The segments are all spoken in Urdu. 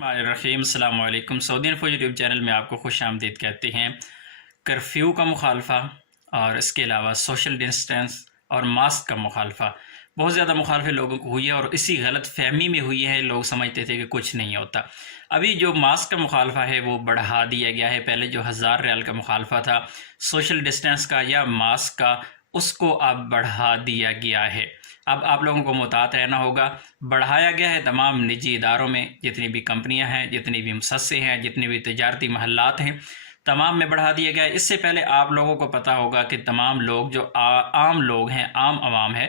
الرحیم السلام علیکم۔ سعودی انفو یوٹیوب چینل میں آپ کو خوش آمدید کہتے ہیں۔ کرفیو کا مخالفہ اور اس کے علاوہ سوشل ڈسٹینس اور ماسک کا مخالفہ بہت زیادہ مخالفت لوگوں کو ہوئی ہے، اور اسی غلط فہمی میں ہوئی ہے۔ لوگ سمجھتے تھے کہ کچھ نہیں ہوتا۔ ابھی جو ماسک کا مخالفہ ہے وہ بڑھا دیا گیا ہے۔ پہلے جو 1000 ریال کا مخالفہ تھا سوشل ڈسٹینس کا یا ماسک کا، اس کو اب بڑھا دیا گیا ہے۔ اب آپ لوگوں کو محتاط رہنا ہوگا۔ بڑھایا گیا ہے تمام نجی اداروں میں، جتنی بھی کمپنیاں ہیں، جتنی بھی مؤسسے ہیں، جتنے بھی تجارتی محلات ہیں، تمام میں بڑھا دیا گیا ہے۔ اس سے پہلے آپ لوگوں کو پتہ ہوگا کہ تمام لوگ جو عام لوگ ہیں، عام عوام ہے،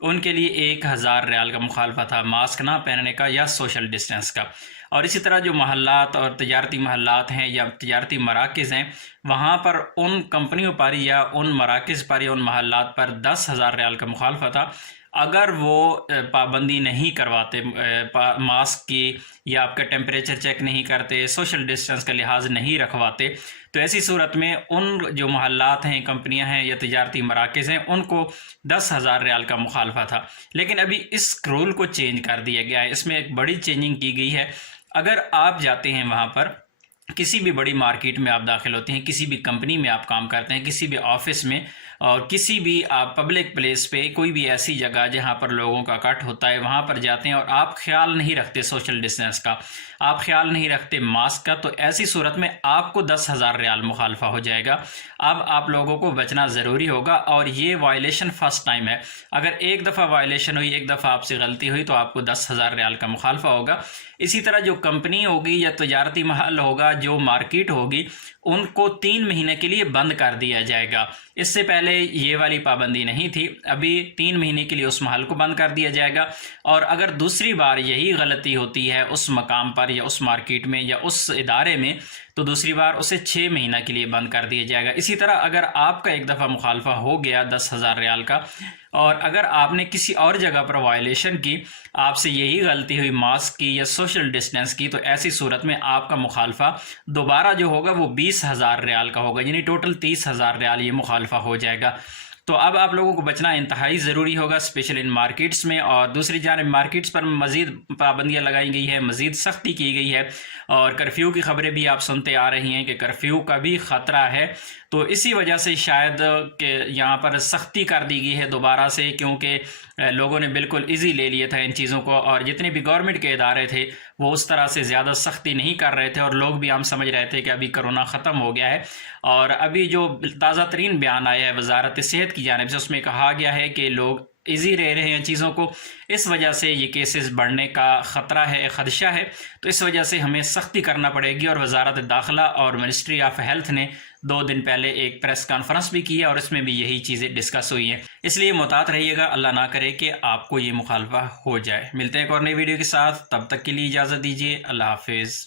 ان کے لیے 1000 ریال کا مخالفہ تھا ماسک نہ پہننے کا یا سوشل ڈسٹینس کا۔ اور اسی طرح جو محلات اور تجارتی محلات ہیں یا تجارتی مراکز ہیں، وہاں پر ان کمپنیوں پر یا ان مراکز پر یا ان محلات پر 10,000 ریال کا مخالفہ تھا۔ اگر وہ پابندی نہیں کرواتے ماسک کی، یا آپ کا ٹیمپریچر چیک نہیں کرتے، سوشل ڈسٹینس کا لحاظ نہیں رکھواتے، تو ایسی صورت میں ان جو محلات ہیں، کمپنیاں ہیں یا تجارتی مراکز ہیں، ان کو 10,000 ریال کا مخالفہ تھا۔ لیکن ابھی اس رول کو چینج کر دیا گیا ہے۔ اس میں ایک بڑی چینجنگ کی گئی ہے۔ اگر آپ جاتے ہیں وہاں پر، کسی بھی بڑی مارکیٹ میں آپ داخل ہوتے ہیں، کسی بھی کمپنی میں آپ کام کرتے ہیں، کسی بھی آفس میں، اور کسی بھی آپ پبلک پلیس پہ، کوئی بھی ایسی جگہ جہاں پر لوگوں کا اکٹھ ہوتا ہے، وہاں پر جاتے ہیں اور آپ خیال نہیں رکھتے سوشل ڈسٹینس کا، آپ خیال نہیں رکھتے ماسک کا، تو ایسی صورت میں آپ کو 10,000 ریال مخالفہ ہو جائے گا۔ اب آپ لوگوں کو بچنا ضروری ہوگا، اور یہ وائلیشن فرسٹ ٹائم ہے۔ اگر ایک دفعہ وائلیشن ہوئی، ایک دفعہ آپ سے غلطی ہوئی، تو آپ کو 10,000 ریال کا مخالفہ ہوگا۔ اسی طرح جو کمپنی ہوگی یا تجارتی محل ہوگا، جو مارکیٹ ہوگی، ان کو 3 مہینے کے لیے بند کر دیا جائے گا۔ اس سے پہلے یہ والی پابندی نہیں تھی، ابھی 3 مہینے کے لیے اس محل کو بند کر دیا جائے گا۔ اور اگر دوسری بار یہی غلطی ہوتی ہے اس مقام پر یا اس مارکیٹ میں یا اس ادارے میں، تو دوسری بار اسے 6 مہینہ کے لیے بند کر دیا جائے گا۔ اسی طرح اگر آپ کا ایک دفعہ مخالفہ ہو گیا 10,000 ریال کا، اور اگر آپ نے کسی اور جگہ پر وائلیشن کی، آپ سے یہی غلطی ہوئی ماسک کی یا سوشل ڈسٹینس کی، تو ایسی صورت میں آپ کا مخالفہ دوبارہ جو ہوگا وہ 20,000 ریال کا ہوگا، یعنی ٹوٹل 30,000 ریال یہ مخالفہ ہو جائے گا۔ تو اب آپ لوگوں کو بچنا انتہائی ضروری ہوگا، اسپیشل ان مارکیٹس میں۔ اور دوسری جانب مارکیٹس پر مزید پابندیاں لگائی گئی ہے، مزید سختی کی گئی ہے، اور کرفیو کی خبریں بھی آپ سنتے آ رہی ہیں کہ کرفیو کا بھی خطرہ ہے۔ تو اسی وجہ سے شاید کہ یہاں پر سختی کر دی گئی ہے دوبارہ سے، کیونکہ لوگوں نے بالکل ایزی لے لیا تھا ان چیزوں کو، اور جتنے بھی گورنمنٹ کے ادارے تھے وہ اس طرح سے زیادہ سختی نہیں کر رہے تھے، اور لوگ بھی ہم سمجھ رہے تھے کہ ابھی کرونا ختم ہو گیا ہے۔ اور ابھی جو تازہ ترین بیان آیا ہے وزارت صحت کی جانب سے، اس میں کہا گیا ہے کہ لوگ ایزی رہ رہے ہیں چیزوں کو، اس وجہ سے یہ کیسز بڑھنے کا خطرہ ہے، خدشہ ہے۔ تو اس وجہ سے ہمیں سختی کرنا پڑے گی، اور وزارت داخلہ اور منسٹری آف ہیلتھ نے 2 دن پہلے ایک پریس کانفرنس بھی کی ہے، اور اس میں بھی یہی چیزیں ڈسکس ہوئی ہیں۔ اس لیے محتاط رہیے گا، اللہ نہ کرے کہ آپ کو یہ مخالفہ ہو جائے۔ ملتے ہیں ایک اور نئی ویڈیو کے ساتھ، تب تک کے لیے اجازت دیجیے، اللہ حافظ۔